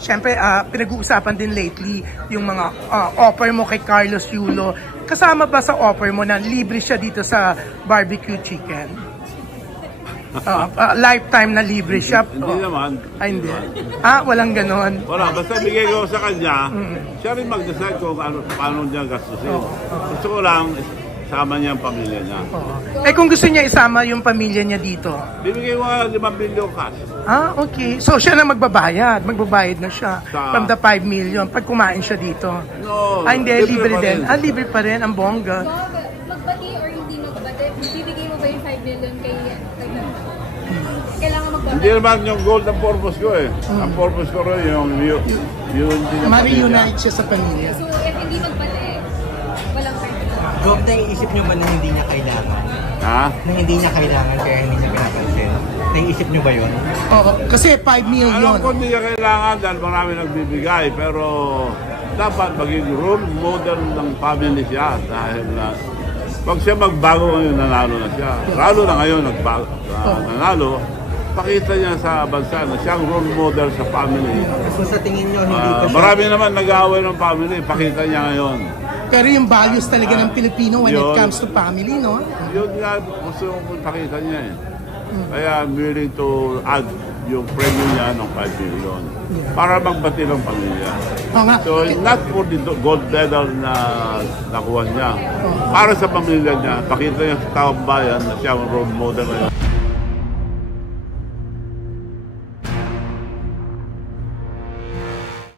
syempre, pinag-uusapan din lately yung mga offer mo kay Carlos Yulo. Kasama ba sa offer mo na libre siya dito sa barbecue chicken? Lifetime na libre siya? Hindi naman. Ay, hindi. Walang ganon. Wala, basta bigay ko sa kanya, siya rin mag-decide kung paano niya gastusin. Gusto ko lang, isama niya ang pamilya niya. Kung gusto niya isama yung pamilya niya dito? Bibigay ko nga 5 billion cash. Okay. So siya na magbabayad. Magbabayad na siya from the 5 million pag kumain siya dito. No, hindi, libre din. Libre pa rin ang bongga. Magbati or hindi magbati, bibigay mo ba yung 5 million kay kailangan magbati? Hindi naman yung goal ng purpose ko eh. Ang purpose ko rin yung ma-reunite siya sa pamilya. So if hindi magbati, walang 5 million. Gob, naiisip nyo ba na hindi niya kailangan? Ha? Na hindi niya kailangan kaya hindi niya pinapansin? Naiisip nyo ba yun? Oo, kasi 5 million. Alam ko hindi niya kailangan dahil marami nagbibigay, pero dapat maging role model ng family siya dahil pag siya magbago ngayon, nanalo na siya. Lalo na ngayon, nanalo, pakita niya sa bansa na siyang role model sa family. So sa tingin nyo, hindi pa siya... Marami naman nag-aaway ng family, pakita niya ngayon. Pero yung values talaga ng Pilipino when it comes to family, no? Yun nga, gusto kong pakita niya eh. Kaya I'm willing to add yung premium niya ng 5 million para magbati ng pamilya. So, not for the gold medal na nakuha niya. Para sa pamilya niya, pakita niya sa taong bayan na siya ang role model ngayon.